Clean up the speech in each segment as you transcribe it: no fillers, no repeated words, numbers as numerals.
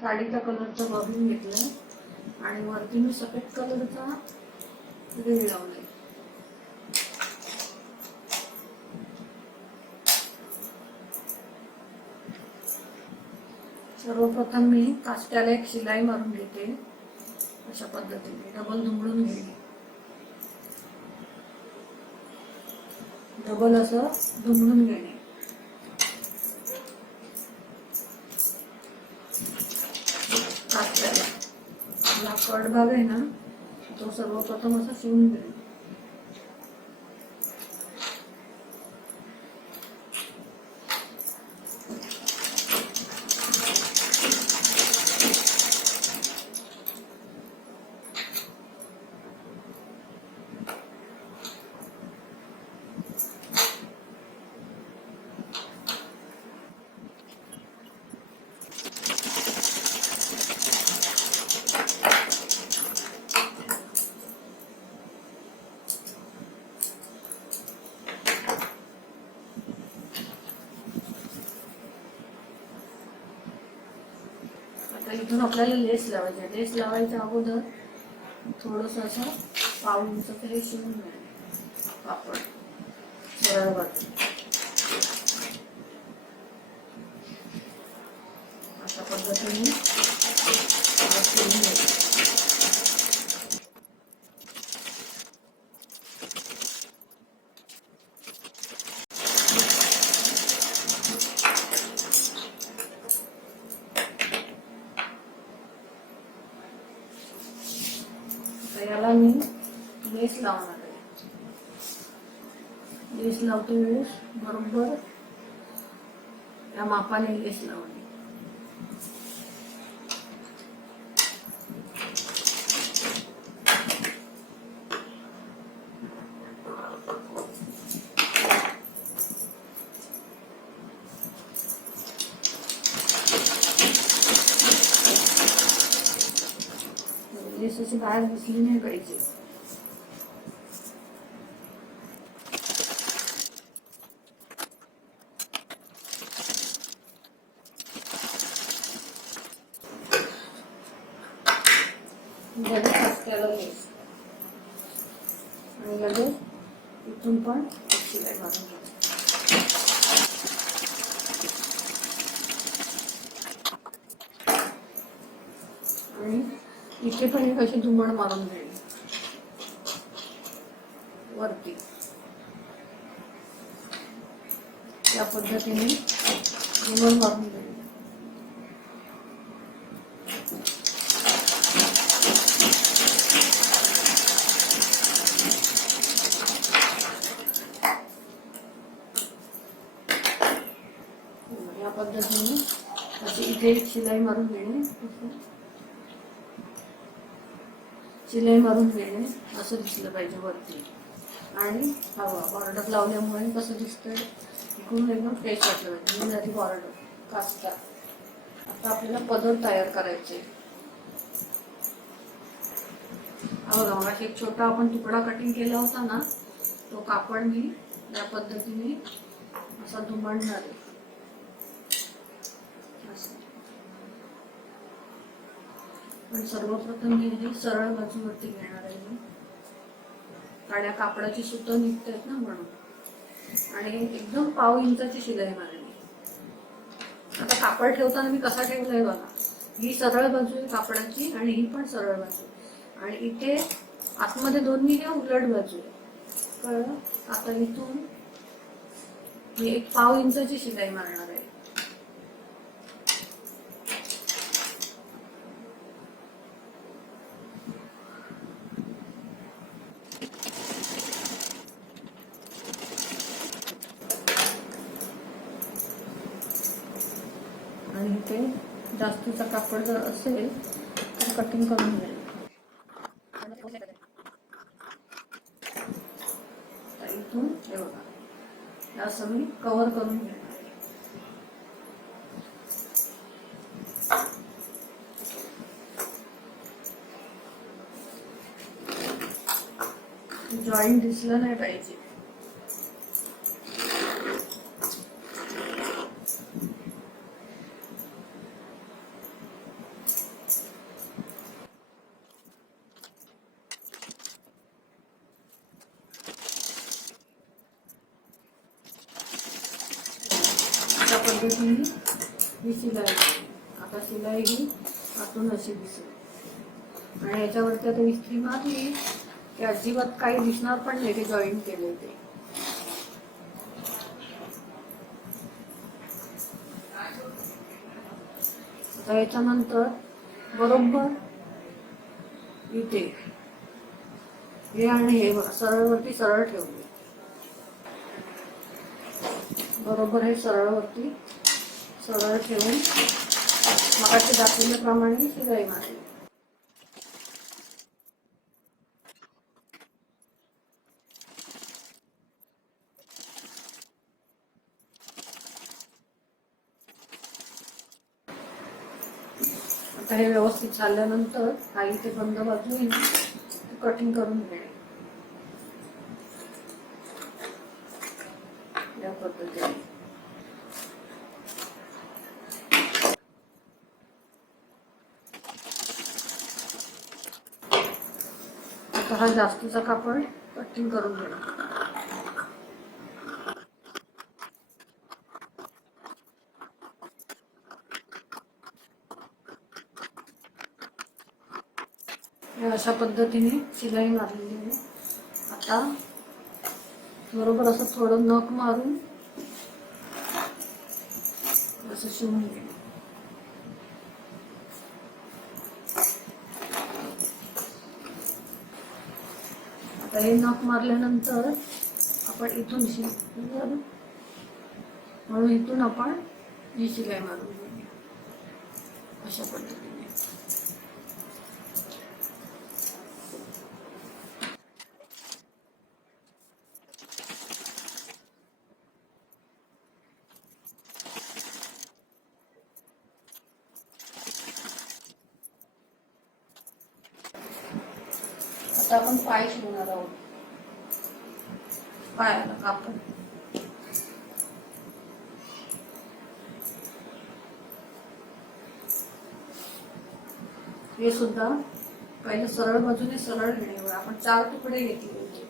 साडीच्या कलरचा बघून घेतलाय आणि वरती मी सफेद कलरचा रिळ लावलाय. सर्वप्रथम मी काष्ट्याला एक शिलाई मारून घेते. अशा पद्धतीने डबल दुमडून घेते. डबल असं दुमडून घेणे. काष्ट्याला आपला कट भाग आहे ना तो सर्वप्रथम असा शिवून घेणे. इथून आपल्याला लेस लावायची. लेस लावायच्या अगोदर थोडंसं असं पाव इंच तरी शिवून घ्यायचं कापड सरळ बाजू. अशा पद्धतीने शिवून घ्यायचं. याला मी लेस लावणार आहे. लेस लावते वेळेस बरोबर या मापाने लेस लावणे. लेस अशी बाहेर दिसली नाही पाहिजे. लगेच काष्ट्याला लेस आणि लगेच इथून पण शिलाई मारून घ्यायची. आणि इथे पण एक अशी दुमड मारून घ्यायची वरती. या पद्धतीने दुमड मारून घ्यायची. या पद्धतीने अशी इथे एक शिलाई मारून घेणे. शिलाई मारून घेणे असं दिसलं पाहिजे वरती. आणि हवा बॉर्डर लावल्यामुळे कसं दिसतंय इकडून एकदम फ्रेश वाटलं पाहिजे. मी झाली बॉर्डर काष्टा. आता आपल्याला पदर तयार करायचे. हा बघा मग एक छोटा आपण तुकडा कटिंग केला होता ना तो कापड मी या पद्धतीने असा दुमडणार आहे. पण सर्वप्रथम मी हे सरळ बाजूवरती घेणार आहे. काड्या कापडाची सुतं निघतात ना म्हणून. आणि एकदम पाव इंचाची शिलाई मारली. आता कापड ठेवताना मी कसा ठेवलाय बघा. ही सरळ बाजू आहे कापडाची आणि ही पण सरळ बाजू. आणि इथे आतमध्ये दोन्ही हे उलट बाजू आहे. कळलं. आता इथून मी एक पाव इंचाची शिलाई मारणार आहे. आणि इथे जास्तीचा कापड जर असेल तर कटिंग करून घ्यायचं. इथून हे बघा असं मी कव्हर करून घेणार. जॉईंट दिसलं नाही पाहिजे. ही शिलाई. आता शिलाई ही आतून अशी दिसेल. आणि याच्यावरती आता इस्त्री मारली की अजिबात काही दिसणार पण नाही ते जॉईन केले ते. आता याच्यानंतर बरोबर इथे हे आणि हे बघा सरळवरती सरळ ठेवले. बरोबर हे सरळवरती सरळ ठेवून मगाशी दाखवल्याप्रमाणे शिलाई मारली. आता हे व्यवस्थित झाल्यानंतर हा इथे बंद बाजू आहे ना कटिंग करून घेणे या पद्धतीने. आता हा जास्तीचा कापड कटिंग करून घेणे. अशा पद्धतीने शिलाई मारलेली आहे. आता बरोबर असं थोडं नख मारून असं शिवून घे. आता हे नख मारल्यानंतर आपण इथून शिवून म्हणून इथून आपण ही शिलाई मारून घेऊया अशा पद्धतीने. आता आपण पाय शिवणार आहोत. पायाला कापड हे सुद्धा पहिले सरळ बाजूने सरळ घेणे. आपण 4 तुकडे घेतले होते.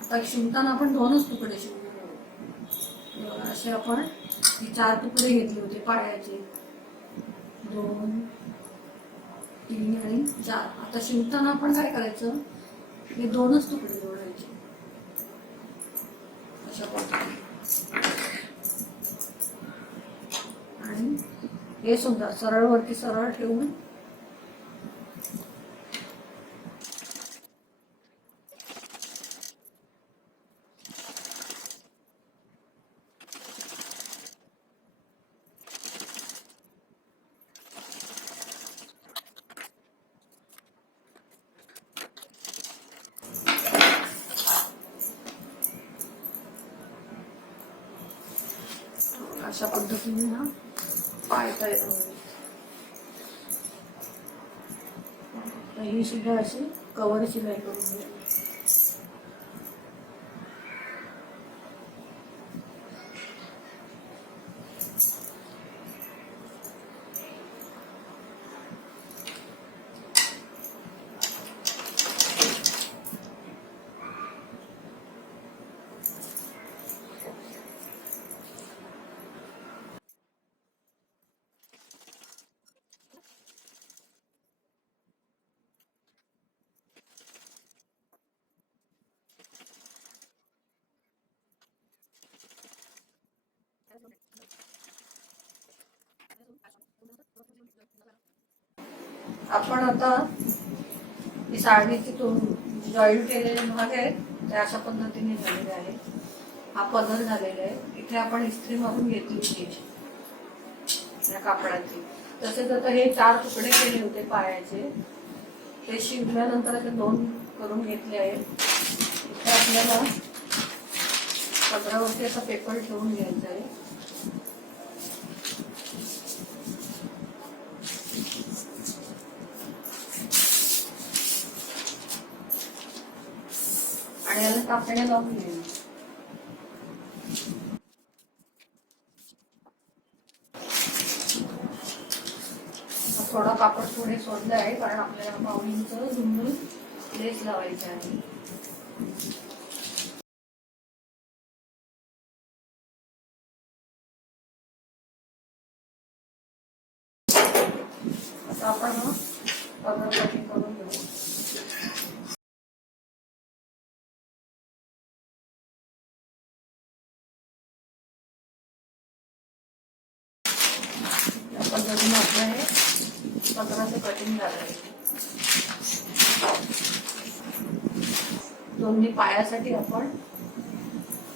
आता शिवताना आपण 2च तुकडे शिवणार आहोत. असे आपण 4 तुकडे घेतले होते पायाचे. 2 3 आणि 4. आता शिवताना आपण काय करायचं हे 2च तुकडे जोडायचे अशा पद्धतीने. आणि हे सुद्धा सरळ वरती सरळ ठेवून अशा पद्धतीने हा पाय तयार होईल. ही सुद्धा अशी कवर शिलाई करून घ्या. आपण आता ही साडीची जॉईन केलेले भाग आहेत ते अशा पद्धतीने झालेले आहेत. हा पदर झालेला आहे. इथे आपण इस्त्री मारून घेतली होती या कापडाची. तसेच आता हे 4 तुकडे केले होते पायाचे ते शिवल्यानंतर असे 2 करून घेतले आहेत. इथे आपल्याला पदरावरती असा पेपर ठेवून घ्यायचा आहे. आणि याला कापड्या लावून घ्यायचं. थोडा कापड थोडे सोडलं आहे कारण आपल्याला पावडींचं झुंबून लेस लावायचं आहे. दोन्ही पायासाठी आपण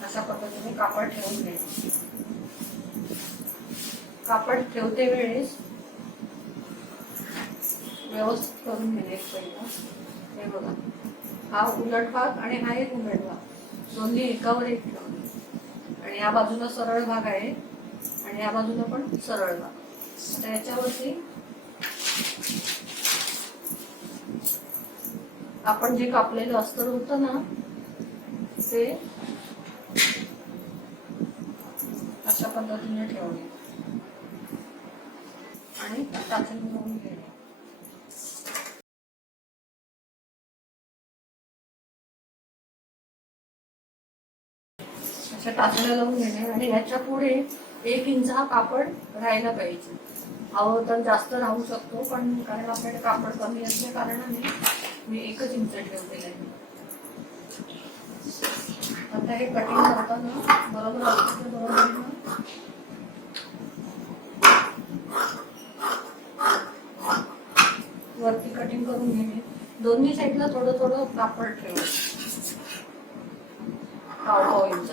अशा पद्धतीने कापड ठेवून घ्यायचं. कापड ठेवते वेळेस व्यवस्थित करून घेणे. पहिला हे बघा, हा उलट भाग आणि हा एक उलट भाग दोन्ही एकावर एक ठेवणे आणि या बाजूला सरळ भाग आहे आणि या बाजूला पण सरळ भाग. आता याच्यावरती आपण जे कापलेलं अस्तर होतं ना ते अशा पद्धतीने ठेवणे आणि टाचणी लावून घेणे. अशा टाचण्या लावून घेणे आणि ह्याच्या पुढे 1 इंच हा कापड राहायला पाहिजे. हवं तर जास्त राहू शकतो, पण कारण आपल्याकडे कापड कमी असल्या कारणाने मी 1 इंच ठेवलेलं आहे. आता हे कटिंग करताना बरोबर असतं बरोबर वरती कटिंग करून घेणे. दोन्ही साईडला थोडं थोडं कापड ठेवायचं. पाव इंच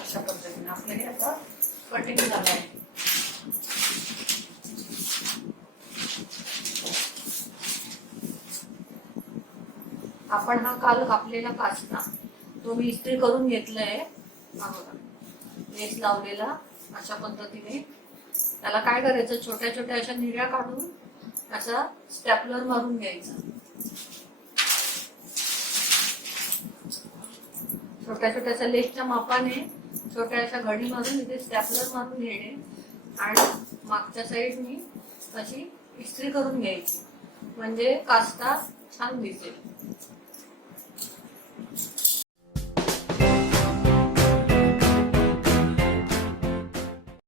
अशा पद्धतीने आपल्याला आता कटिंग झालं आहे. आपण हा काल कापलेला कास्ता तो मी इस्त्री करून घेतलाय. लेस लावलेला अशा पद्धतीने. त्याला काय करायचं, छोट्या छोट्या अशा निऱ्या काढून असा स्टॅपलर मारून घ्यायचा. छोट्या छोट्याशा लेसच्या मापाने छोट्या अशा घडी मारून इथे स्टॅपलर मारून घेणे आणि मागच्या साईडनी अशी इस्त्री करून घ्यायची, म्हणजे कास्ता छान दिसेल.